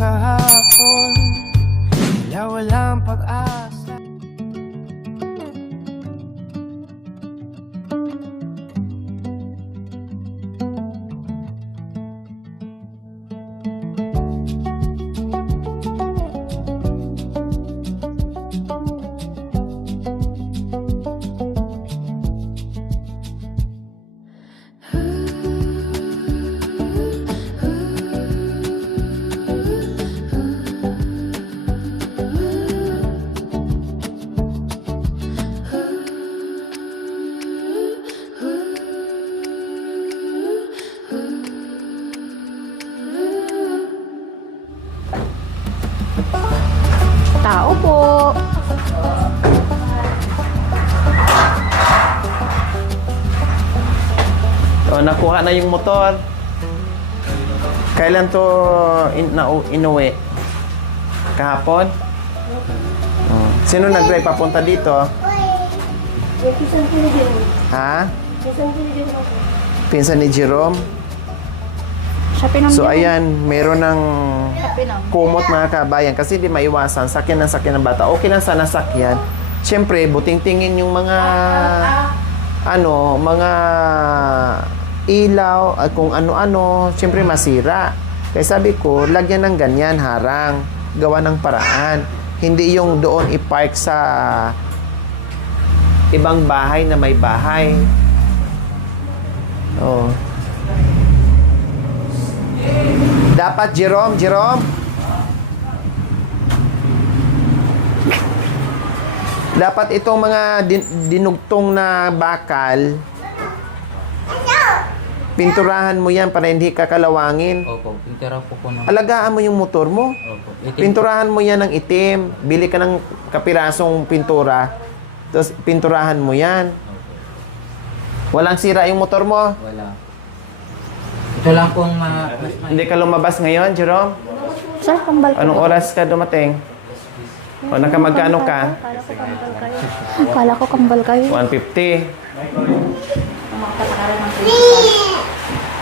kahapon, tila walang pag-asa. Tao po. So, nakuha na yung motor. Kailan to inuwi? Kahapon? Sino nag-drive papunta dito? Ha? Pinsan ni Jerome? Siya pinamili. So, ayan, meron ng Siya pinam. kumot mga kabayan kasi di maiwasan, sakyan ng bata. Okay lang sana sakyan. Siyempre, buting tingin yung mga mga ilaw at kung ano-ano, siyempre masira. Kaya sabi ko, lagyan ng ganyan, harang, gawa ng paraan. Hindi yung doon i-park sa ibang bahay na may bahay. Oh. Dapat, Jerome. Dapat itong mga dinugtong na bakal, pinturahan mo yan para hindi ka kalawangin. Opo, pintura po po ng... Alagaan mo yung motor mo. Opo. Pinturahan mo yan ng itim. Bili ka ng kapirasong pintura. Tapos pinturahan mo yan. Walang sira yung motor mo. Wala. Ito lang pong Hindi ka lumabas ngayon, Jerome? Sir, kambal ko. Anong oras ka dumating? O nakamagkano ka? Akala ko kambal kayo. 150.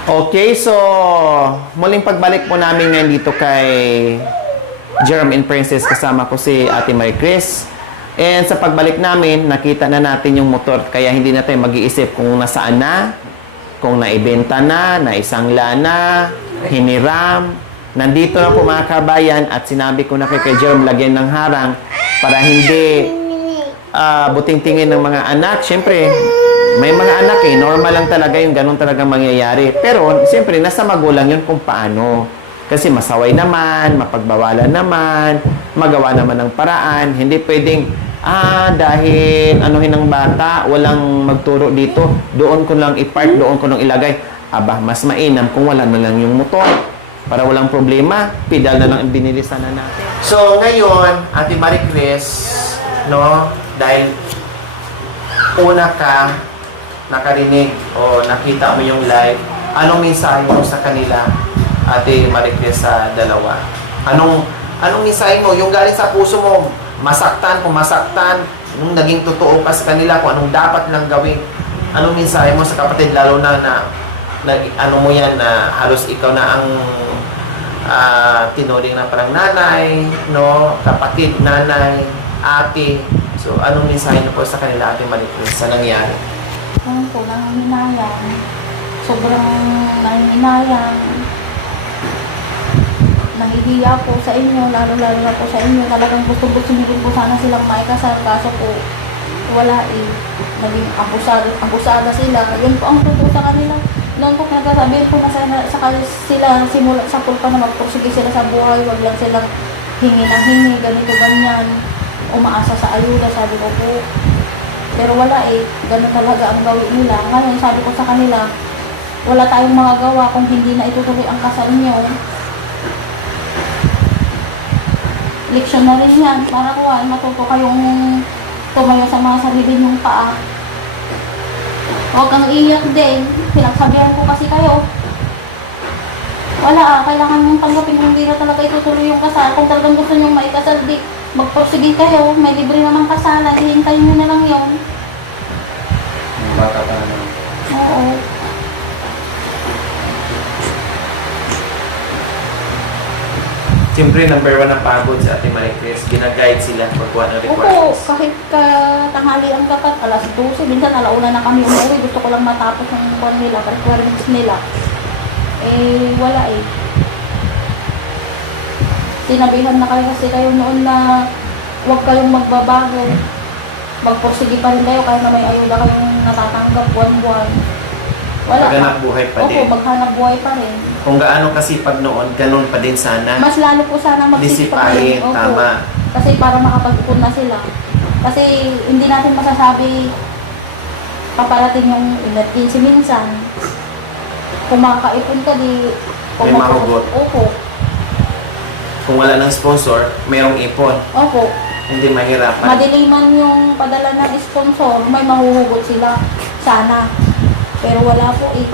Okay, so muling pagbalik po namin ngayon dito kay Jerome and Princess. Kasama ko si Ate Mary Chris. And sa pagbalik namin, nakita na natin yung motor. Kaya hindi na tayo mag-iisip kung nasaan na, kung naibenta na, naisangla na, hiniram. Nandito na po mga kabayan at sinabi ko na kay Jerome lagyan ng harang para hindi buting tingin ng mga anak. Siyempre, may mga anak normal lang talaga yung ganun talagang mangyayari. Pero, siyempre, nasa magulang yun kung paano. Kasi masaway naman, mapagbawalan naman, magawa naman ng paraan. Hindi pwedeng, dahil anuhin ng bata, walang magturo dito, doon ko lang i-park, doon ko lang ilagay. Aba, mas mainam kung wala na lang yung motor. Para walang problema, pedal na lang ang binilisan na natin. So, ngayon, Ate Marie Chris, no, dahil una ka nakarinig o nakita mo yung live, anong mensahe mo sa kanila, Ate Marie Chris, sa dalawa? Anong mensahe mo? Yung galing sa puso mo, masaktan, kung masaktan, nung naging totoo pa sa kanila, kung anong dapat lang gawin. Anong mensahe mo sa kapatid, lalo na ano mo yan, na halos ikaw na ang tinuring na parang nanay, no? Kapatid, nanay, ate. So, anong mensahe niyo po sa kanila, Ate Marie Chris, sa nangyari? Ano po, nanginayang. Sobrang nanginayang. Nahihiya po sa inyo, lalo-lalo na po sa inyo. Talagang gusto-gusto niyo po sana silang maikasal. Kaso po, wala eh. Naging abusada sila. Yun po ang totoo sa kanila. Noon po nagsasabihin po na sila simula sa pulpa na magpursige sila sa buhay. Wag lang silang hingi na hingi, ganito, ganyan. Umaasa sa ayuda, sabi ko po. Pero wala eh. Ganun talaga ang gawin nila. Ngayon, sabi ko sa kanila, wala tayong magagawa kung hindi na itutuloy ang kasal niyo. Leksyon na rin yan. Para kuha, matuto kayong tumayo sa mga sarili niyong paa. Huwag kang iyak din. Pinagsabihan ko kasi kayo. Wala kailangan mong tanggapin kung hindi na talaga itutuloy yung kasal. Kung talagang gusto niyong maikasal, di magpursige kayo. May libre namang kasalan. Hihintayin niyo na lang yun. Bata pa naman. Oo. Siyempre, number 1 ang pagod sa Ate Marie Chris. Ginaguide sila pagkuha ng Opo, requirements. kahit tanghali ang kakat, alas 12, minsan alauna na kami umuwi. Gusto ko lang matapos ng kwan nila, requirements nila. Eh, wala eh. Sinabihan na kayo kasi kayo noon na huwag kayong magbabago. Magpursige pa rin kayo kahit na may ayuda kayong natatanggap buwan-buwan. Wala Maghanap buhay pa Opo, din. maghanap buhay pa rin. Kung gaano kasipag noon, ganun pa din sana. Mas lalo po sana magsisipag Disipahin, Opo. tama. Kasi para makapag-ipon na sila. Kasi hindi natin masasabi paparating yung emergency minsan. Kung makakaipon ka di... May mahugot. Opo. Kung wala ng sponsor, mayroong ipon. Opo. Hindi mahirapan. Madiliman yung padala ng sponsor, may mahuhugot sila. Sana. Pero wala po eh.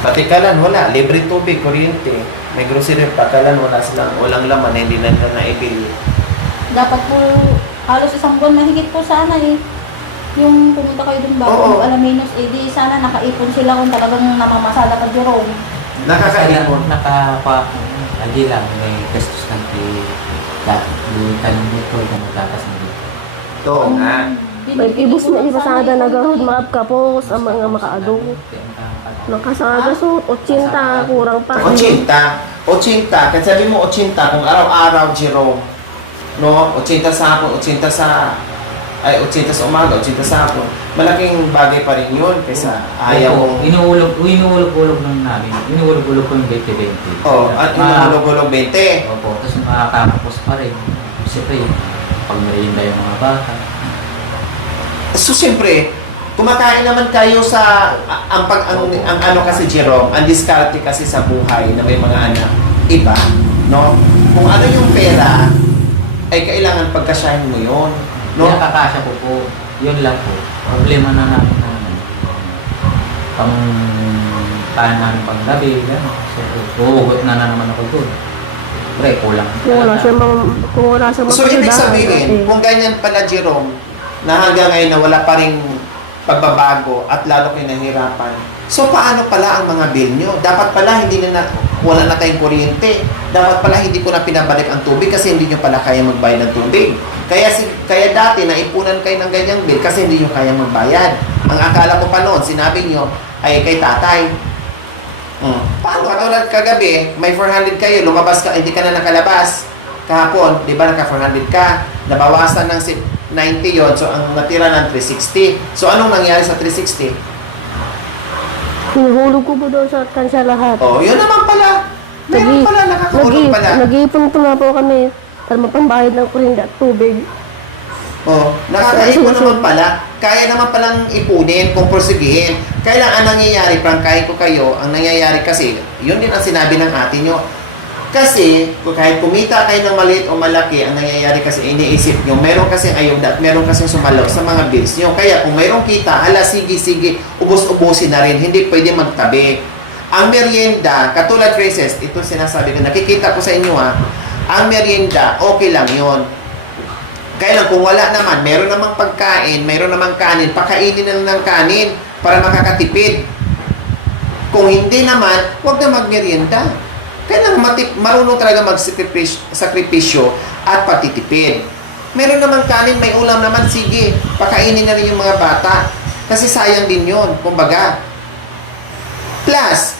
Pati kalan, wala. Libre tubig, kuryente. May grocery pa. Kalan, wala silang, walang laman, hindi na nila naibili. Dapat po halos isang buwan mahigit po sana eh. Yung pumunta kayo dun bago Oo. Alaminos, eh di sana nakaipon sila kung talagang namamasada ka Jerome. Nakakaipon. Hindi lang, may gastos ng di tanong dito, kung matatas na dito. Oo nga. May ibus na ibasada na garod mga kapos ang mga makaadong. Nakasagasot, 80, kurang pa. 80. 80. Kasi sabi mo 80 kung araw-araw, Jerome. No? 80 sa hapon, 80 sa umaga, 80 sa hapon. Malaking bagay pa rin yun kaysa ayaw mong... Inuulog-ulog lang namin. Inuulog-ulog ko yung 20-20. Oh, at inulog-ulog 20. Opo, tapos makakapos pa rin. Siyempre, pag merienda yung mga bata. So, siyempre, kumakain naman kayo sa... Ang ano kasi, Jerome, ang diskarte kasi sa buhay na may mga anak. Iba, no? Kung ano yung pera, ay kailangan pagkasyahin mo yun. No? No? Nakakasya po po. Yun lang po. Problema na namin na pang tahanan pang gabi, gano'n. So, uugot na naman ako doon. Pre, kulang. Kung wala sa mga So, ibig sabihin, kung ganyan pala, Jerome, na hanggang ngayon na wala pa rin pagbabago at lalo kayo nahihirapan. So, paano pala ang mga bill nyo? Dapat pala wala na tayong kuryente. Dapat pala hindi ko na pinabalik ang tubig kasi hindi nyo pala kaya magbayad ng tubig. Kaya dati naipunan kayo ng ganyang bill kasi hindi nyo kaya magbayad. Ang akala ko pa noon, sinabi nyo, ay kay tatay. Paano? Katulad kagabi, may 400 kayo, lumabas ka, hindi ka na nakalabas. Kahapon, di ba, naka 400 ka, nabawasan ng 90 yon, so ang natira ng 360. So anong nangyari sa 360? Hinuhulog ko po doon sa kansya lahat. Oh, yun naman pala. Meron pala, nakakahulog pala. Nag-iipon po nga po kami para mapambayad ng kuryente at tubig. Oh, nakakaipon naman pala. Kaya naman palang ipunin kung porsigihin. Kaya lang ang nangyayari, prangkahin ko kayo, ang nangyayari kasi, yun din ang sinabi ng ate nyo. Kasi, kahit kumita kayo ng maliit o malaki, ang nangyayari kasi iniisip nyo, meron kasing ayuda at meron kasing sumalaw sa mga bills nyo. Kaya kung mayroong kita, sige, ubos-ubusin na rin, hindi pwede magtabi. Ang merienda, katulad Princess, ito sinasabi ko, nakikita ko sa inyo ang merienda, okay lang yon. Kaya lang kung wala naman, meron namang pagkain, meron namang kanin, pakainin na lang ng kanin para makakatipid. Kung hindi naman, huwag na magmerienda. Kaya lang marunong talaga magsakripisyo at patitipid. Meron namang kanin, may ulam naman, sige, pakainin na rin yung mga bata. Kasi sayang din yun, kumbaga. Plus,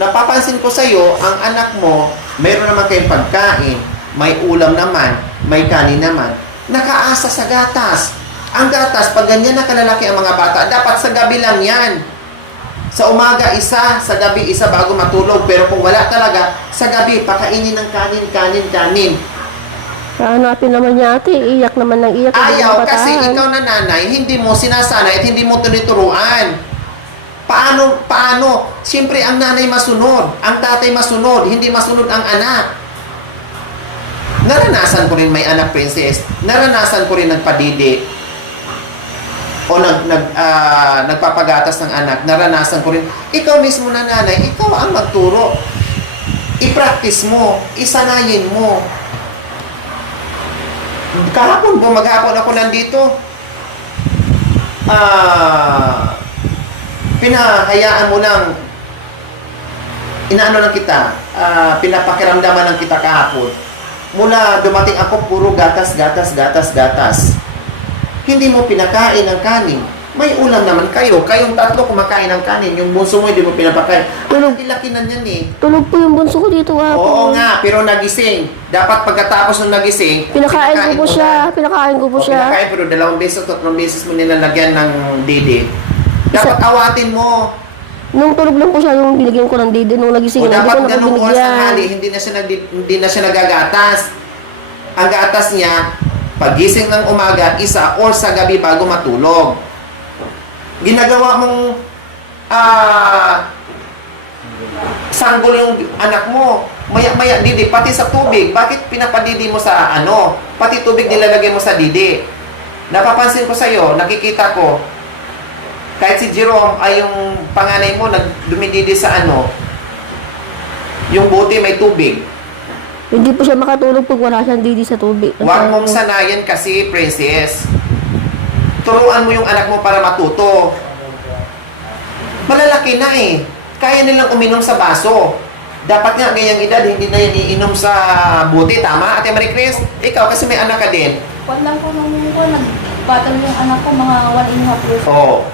napapansin ko sa'yo, ang anak mo, meron naman kayong pagkain, may ulam naman, may kanin naman, nakaasa sa gatas. Ang gatas, pag ganyan na kalalaki ang mga bata, dapat sa gabi lang yan. Sa umaga, isa. Sa gabi, isa bago matulog. Pero kung wala talaga, sa gabi, pakainin ng kanin. Hanapin naman niya ate, iyak naman ng iyak. Ayaw, kasi ikaw na nanay, hindi mo sinasanay at hindi mo tinuturuan. Paano? Siyempre, ang nanay masunod. Ang tatay masunod. Hindi masunod ang anak. Naranasan ko rin may anak, Princess. Naranasan ko rin nagpadidi o nagpapagatas ng anak. Naranasan ko rin. Ikaw mismo na nanay, ikaw ang magturo. I-practice mo. Isanayin mo. Kahapon, maghapon ako nandito. Pinahayaan mo lang inaano lang kita, pinapakiramdaman lang kita kahapon. Mula dumating ako, puro gatas, gatas, gatas, gatas. Hindi mo pinakain ng kanin. May ulam naman kayo. Kayong tatlo kumakain ng kanin. Yung bunso mo hindi mo pinapakain. Tulog, ilaki na yan eh. Tulog po yung bunso ko dito Oo hapon. nga, pero nagising. Dapat pagkatapos ng nagising, Pinakain ko po siya. Pinakain ko po O, siya. pinakain, pero 2 beses, 3 beses mo nilalagyan ng didi. Dapat awatin mo. Nung tulog lang po siya, yung binigyan ko ng didi. Nung nagising, O hindi ko dapat na po ganung oras binigyan. tanghali, hindi na siya nagagatas. Ang gatas niya, pagising ng umaga, isa or sa gabi bago matulog. Ginagawa mong sanggol yung anak mo. Maya-maya didi, pati sa tubig. Bakit pinapadidi mo sa ano? Pati tubig nilalagay mo sa didi. Napapansin ko sa'yo, nakikita ko, kahit si Jerome ay yung panganay mo, dumididi sa ano, yung bote may tubig. Hindi po siya makatulog pag wala siyang didi sa tubig. Huwag mong sanayan kasi, princess. Turuan mo yung anak mo para matuto. Malalaki na eh. Kaya nilang uminom sa baso. Dapat nga ngayang edad, hindi na yan iinom sa buti. Tama, Ate Marie Chris? Ikaw, kasi may anak ka din. Kwan lang po nung ko, nagbattle yung anak ko, mga 1.5 years. Oo.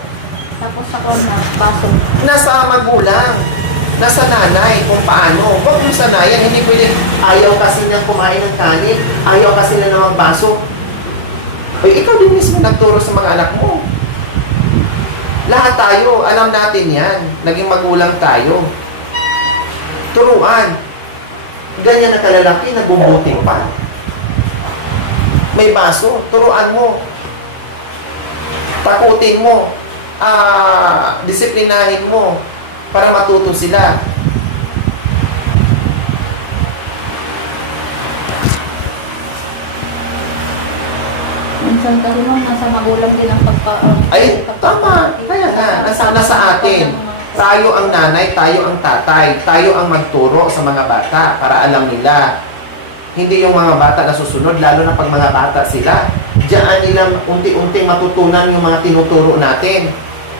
Tapos sa kwan na, baso. Nasa magulang. Nasa nanay kung paano. Huwag yung sanayan. Hindi pwede, ayaw kasi niyang kumain ng kanin. Ayaw kasi na ng baso. Ay, ikaw din mismo nagturo sa mga anak mo. Lahat tayo, alam natin yan. Naging magulang tayo. Turuan. Ganyan na kalalaki, nagbubuting pa. May baso, turuan mo. Takutin mo. Disiplinahin mo para matuto sila. Minsan kasi mo, nasa magulang din ang Ay, tama. Kaya nga, nasa atin. Tayo ang nanay, tayo ang tatay, tayo ang magturo sa mga bata para alam nila. Hindi yung mga bata na susunod, lalo na pag mga bata sila. Diyan nila unti-unti matutunan yung mga tinuturo natin.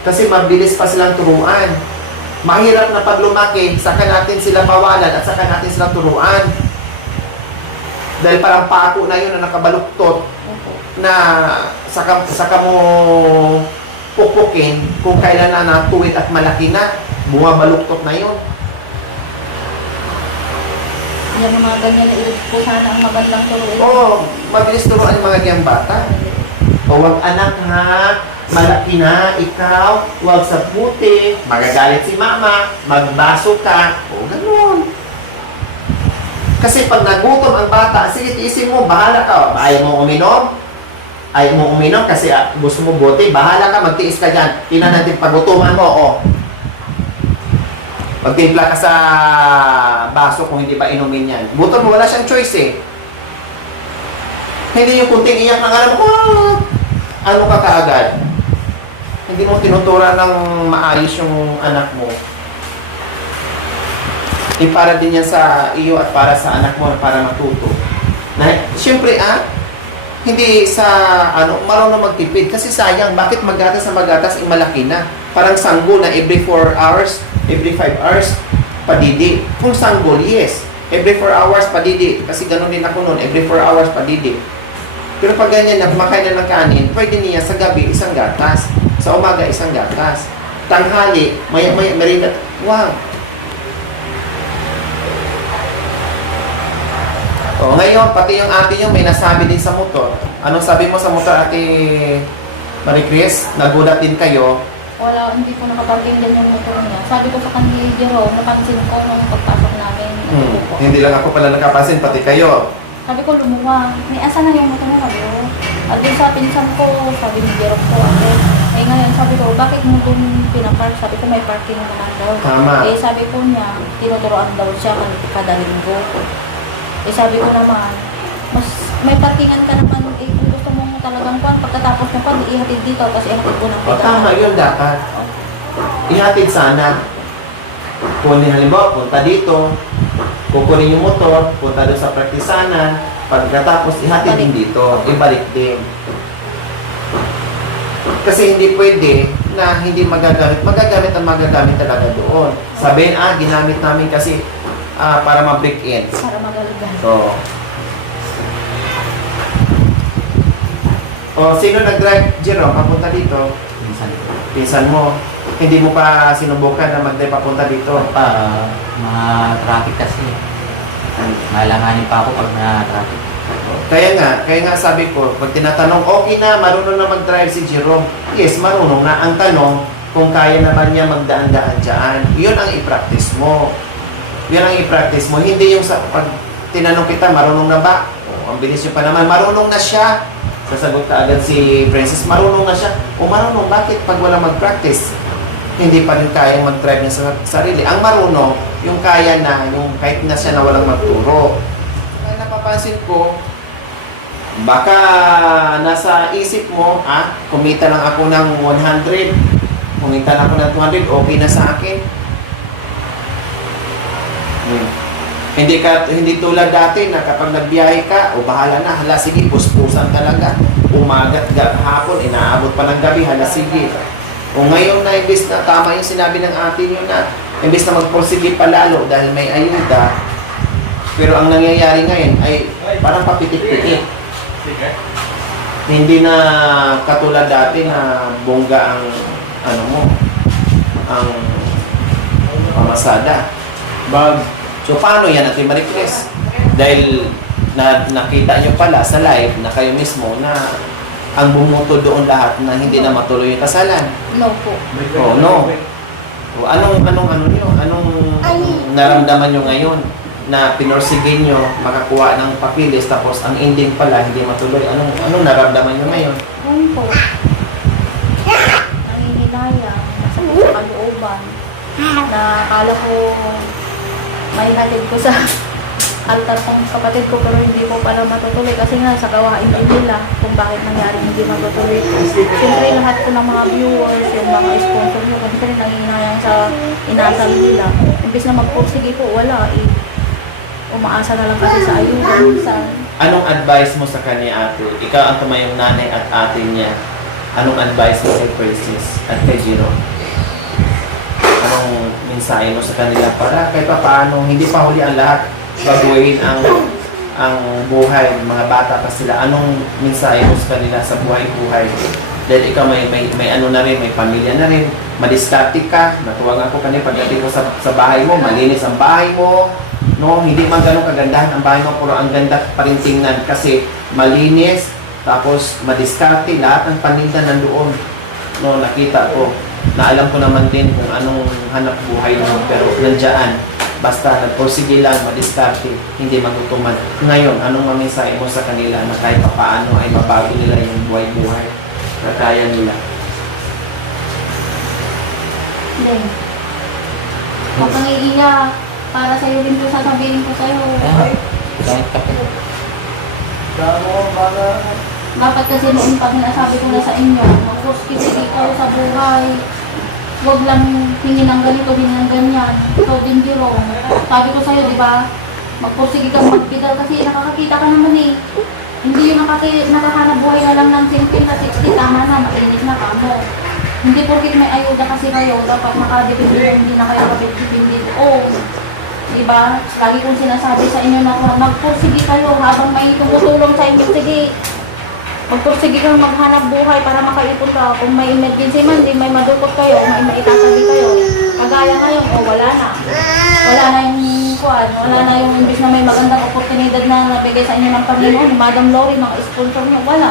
Kasi mabilis pa silang turuan. Mahirap na pag lumaki, saka natin sila pawalan at saka natin sila turuan. Dahil parang pako na yun na nakabaluktot na saka mo pupukin kung kailan na natuwid at malaki na, bumabaluktot na yun. Yan ang mga ganyan na ilip po sana ang magandang turuin. Oo, mabilis turuan yung mga ganyang bata. O wag anak ha, malaki na, ikaw, wag sa puti, magagalit si mama, magbaso ka, o ganun. Kasi pag nagutom ang bata, sige tiisin mo, bahala ka. Ayaw mo uminom? Ayaw mo uminom kasi gusto mo bote, bahala ka, magtiis ka dyan. Tingnan natin pagutuman mo, o. Magtimpla ka sa baso kung hindi pa inumin yan. Gutom mo, wala siyang choice eh. Hindi yung kunting iyak ng alam, ano ka kaagad? Hindi mo tinutura ng maayos yung anak mo. Para din yan sa iyo at para sa anak mo para matuto. Siyempre hindi sa marunong magtipid kasi sayang, bakit magatas na magatas malaki na? Parang sanggol na every 4 hours, every 5 hours padidi. Kung sanggol, yes. Every 4 hours padidi. Kasi ganun din ako noon, every 4 hours padidi. Pero pag ganyan na, kumakain na ng kanin, pwede niya sa gabi isang gatas. Sa umaga isang gatas. Tanghali, merienda. Wow! O, ngayon, pati yung ate yung may nasabi din sa motor. Anong sabi mo sa motor, Ate Marie Chris? Nagulat din kayo. Wala, hindi ko nakaparking din yung motor niya. Sabi ko sa kanila, Jerome, napansin ko nung pagpasok namin. Hindi lang ako pala nakapansin, pati kayo. Sabi ko, lumuha. May asa na yung motor mo, sabi ko. At din sa pinsan ko, sabi ni Jerome ko, eh ngayon, sabi ko, bakit mo doon pinapark? Sabi ko, may parking naman daw. Tama. Eh sabi ko niya, tinuturoan daw siya kada linggo. Eh sabi ko naman, mas may parkingan ka naman, eh kung gusto mo talagang kwan, pagkatapos mo kwan, ihatid dito, kasi ihatid ko ng O, tama yun dapat. Ihatid sana. Kung halimbawa, punta dito, kukunin yung motor, punta doon sa praktisanan, pagkatapos ihatid din dito, ibalik din. Kasi hindi pwede na hindi magagamit talaga doon. Sabihin, ginamit namin kasi para ma-break in. Para magaligan. So, sino nag-drive, Jerome, papunta dito? Minsan po. Pinsan mo. Hindi mo pa sinubukan na mag-drive papunta dito? Mga traffic kasi. Malanganin pa ako pag na-traffic. Kaya nga sabi ko, pag tinatanong, okay na, marunong na mag-drive si Jerome. Yes, marunong na. Ang tanong, kung kaya naman niya magdaan-daan dyan, yun ang i-practice mo. Yun ang i-practice mo. Hindi yung pag tinanong kita, marunong na ba? Ang bilis nyo pa naman, marunong na siya. Sasagot ka agad si Princess, marunong na siya. Marunong, bakit pag wala mag-practice? Hindi pa rin kayang mag-drive niya sa sarili. Ang marunong, yung kaya na, yung kahit na siya na walang magturo. Kaya napapansin ko, baka nasa isip mo, kumita lang ako ng 100, kumita lang ako ng 200, okay na sa akin. Hindi tulad dati na kapag nagbiyahe ka, bahala na, hala sige, puspusan talaga. Umagat, hapon, inaabot pa ng gabi, hala sige. Ngayon na, imbis na tama yung sinabi ng atin yun na, imbis na magporsige pa lalo dahil may ayuda, pero ang nangyayari ngayon ay parang papitik-pitik. Hindi na katulad dati na bongga ang ang pamasada. So paano yan Ate Marie Chris? Dahil nakita nyo pala sa live na kayo mismo na ang bumuto doon lahat na hindi na matuloy yung kasalan. No po. No. Anong naramdaman nyo ngayon na pinorsigin nyo makakuha ng papilis tapos ang ending pala hindi matuloy? Anong naramdaman nyo ngayon? Yun po. Nanginginayang, masakit sa kalooban. Na akala ko may hatid ko sa altar ng kapatid ko pero hindi ko pala matutuloy kasi nga sa gawain din nila kung bakit nangyari hindi matutuloy. Siyempre lahat po ng mga viewers, yung mga sponsor nyo, kasi rin nanginginayang sa inasal nila. Imbis na magpursige po, wala eh. Umaasa na lang kasi sa ayuda minsan. Anong advice mo sa kanya, ate? Ikaw ang tumayong nanay at ate niya. Anong advice mo kay Princess at kay Jiro? Anong mensahe mo sa kanila para kahit pa paano, hindi pa huli ang lahat, baguhin ang buhay, mga bata pa sila. Anong mensahe mo sa kanila sa buhay-buhay? Dahil ikaw may ano na rin, may pamilya na rin, madiskarte ka, natuwag ako kanina pagdating ko sa bahay mo, malinis ang bahay mo, no, hindi man ganun kagandahan ang bahay mo, pero ang ganda pa rin tingnan kasi malinis, tapos madiskarte, lahat ng paninda nandoon. No, nakita ko, na alam ko naman din kung anong hanap buhay mo, pero nandiyan, basta nagpursige lang, madiskarte, hindi magutuman. Ngayon, anong mamisahe mo sa kanila na kahit paano ay mabago nila yung buhay-buhay na kaya nila? Hindi. Huwag kang iiyak. Para sa'yo din po sasabihin ko sa'yo. Kahit kape. Dapat kasi noon pag nasabi ko na sa inyo, mag-pursige ikaw sa buhay. Huwag lang hingin ng ganito, hingin ng ganyan. Ikaw din, Jerome. Sabi ko sa'yo, di ba? Magpursige kang magpidal kasi nakakakita ka naman eh. Hindi yung nakahanap buhay na lang ng 50 na 60, tama na, mainit na ka mo. Hindi porkit may ayuda kasi kayo, dapat makadepende, hindi na kayo kapit-depende doon. Diba? Lagi kong sinasabi sa inyo na magpursige kayo habang may tumutulong sa inyo. Sige, magpursige kang maghanap buhay para makaipon ka. Kung may emergency man, di may madukot kayo, may maitatabi kayo. Kagaya ngayon, wala na. Wala na yung kuwan, wala na yung imbis na may magandang oportunidad na nabigay sa inyo ng Panginoon, ni Madam Lori, mga sponsor nyo, wala.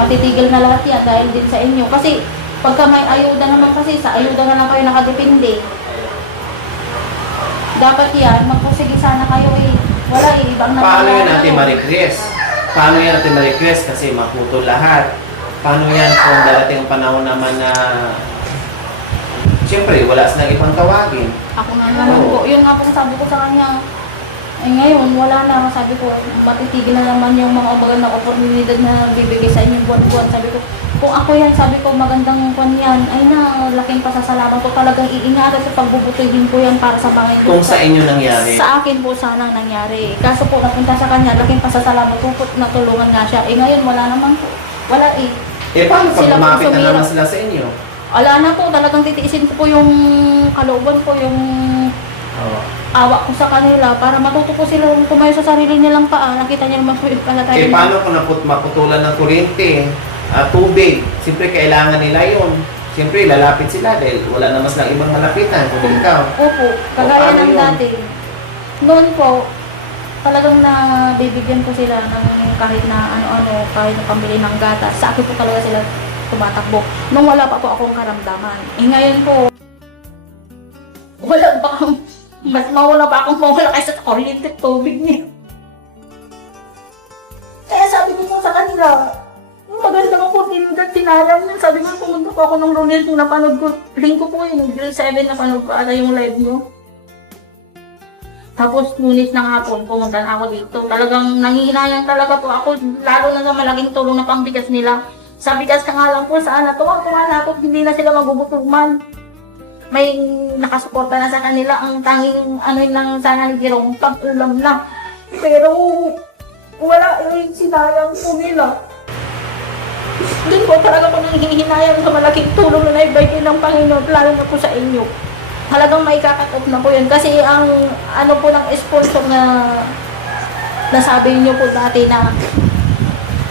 Matitigil na lahat yan dahil din sa inyo. Kasi pagka may ayuda naman kasi, sa ayuda na lang kayo nakadepende. Dapat yan, magpursige sana kayo eh. Wala eh, ibang Paano yan Ate Marie Chris? Paano yan Ate Marie Chris? Kasi maputo lahat. Paano yan kung darating ang panahon naman na siyempre wala silang ibang tawagin? Ako nga naman po, yun nga po sabi ko sa kanya, eh ngayon, wala na. Sabi ko, matitigil na naman yung mga magandang oportunidad na bibigay sa inyo buwan-buwan. Sabi ko, kung ako yan, sabi ko, magandang kwan yan, ay na, laking pasasalamat ko. Talagang iingatan sa pagbubutuhin ko yan para sa mga Kung sa inyo nangyari? Sa akin po sanang nangyari. Kaso po, napunta sa kanya, laking pasasalamat ko po, natulungan nga siya. Eh ngayon, wala naman po. Wala eh. Eh, paano pag Sila po lumapit na sumira. naman sila sa inyo? Ala na po, talagang titiisin ko po yung kalooban ko, yung Oo. awa ko sa kanila para matuto po sila tumayo sa sarili nilang paa. Nakita niyo naman po yung kalagayan Eh, paano kung maputulan ng kuryente, tubig? Siyempre, kailangan nila yun. Siyempre, lalapit sila dahil wala naman silang ibang malapitan kundi ikaw. Opo, kagaya paano ng yun? dati. Noon po, talagang nabibigyan ko sila ng kahit na ano-ano, kahit na pambili ng gatas. Sa akin po talaga sila tumatakbo. Nung wala pa po akong karamdaman. Eh ngayon po, wala pa akong, mas mawala pa akong mawala kaysa sa kuryente at tubig niya. Kaya sabi ko po sa kanila, maganda ako tinayang niya. Sabi ko, pumunta po ako ng Lunes nung napanood ko. Link ko po yun, grade 7 napanood ko ata yung live niyo. Tapos Lunes ng hapon, pumunta na ako dito. Talagang nangihinayang talaga po ako, lalo na sa malaking tulong na pangbigas nila. Sa bigas ka nga lang po, sana tuwang-tuwa na ako, hindi na sila magubutugman. May nakasuporta na sa kanila, ang tanging ano lang sana ni Jerome, pag-ulam na. Pero wala, sinayang po nila. Doon po talaga po nanghihinayang sa malaking tulong na naibigay ng Panginoon, lalo na po sa inyo. Talagang may kakatop na po yun. Kasi ang ano po ng sponsor na nasabi niyo po dati na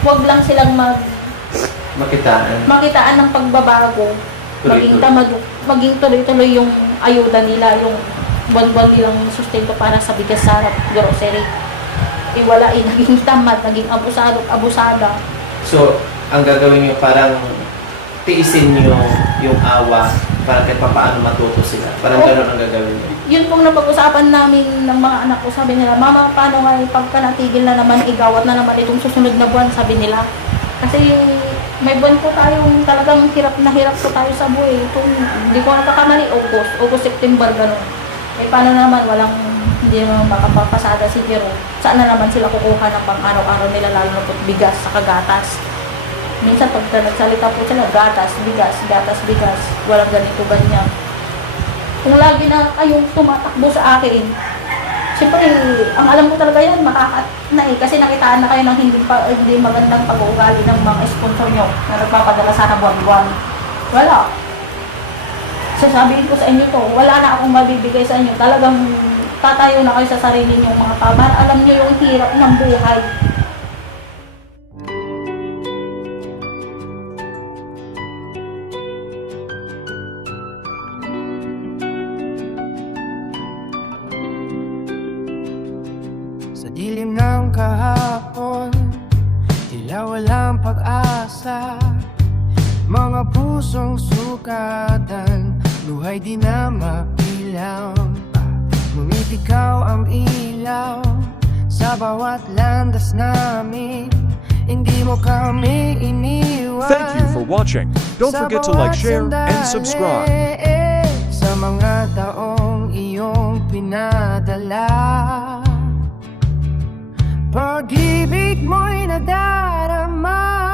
wag lang silang makitaan ng pagbabago. Maging tuloy-tuloy yung ayuda nila, yung buwan-buwan nilang sustento para sa bigas sa grocery. Wala naging tamad, naging abusada. So, ang gagawin nyo parang tiisin nyo yung awa para kahit paano matuto sila. Parang gano'n ang gagawin nyo. Yun pong napag-usapan namin ng mga anak ko, sabi nila, Mama, paano nga pagka natigil na naman, igawat na naman itong susunod na buwan, sabi nila. Kasi may buwan po tayong talagang hirap na hirap po tayo sa buhay. Kung hindi ko nakakamali, August, September, gano'n. Eh paano naman, hindi naman makapapasada si Jero. Saan na naman sila kukuha ng pang-araw-araw nila, lalo na po bigas sa kagatas. Minsan pag nagsalita po sila, gatas, bigas, walang ganito, ganyan. Kung lagi na kayong tumatakbo sa akin, siyempre, ang alam ko talaga yan, makakat na eh. Kasi nakitaan na kayo ng hindi magandang pag-uugali ng mga sponsor nyo na nagpapadala sana buwan-buwan. Wala. Sasabihin ko sa inyo to, wala na akong mabibigay sa inyo. Talagang tatayo na kayo sa sarili nyong mga pamar. Alam nyo yung hirap ng buhay. Sa dilim ng kahapon, tila walang pag-asa. Mga pusong sukatan, buhay di na mapilaw pa. Mumitigaw ang ilaw sa bawat landas namin. Hindi mo kami iniwan. Thank you for watching. Don't forget to like, share, and subscribe. Sa mga taong iyong pinadala, pag-ibig mo'y nadarama.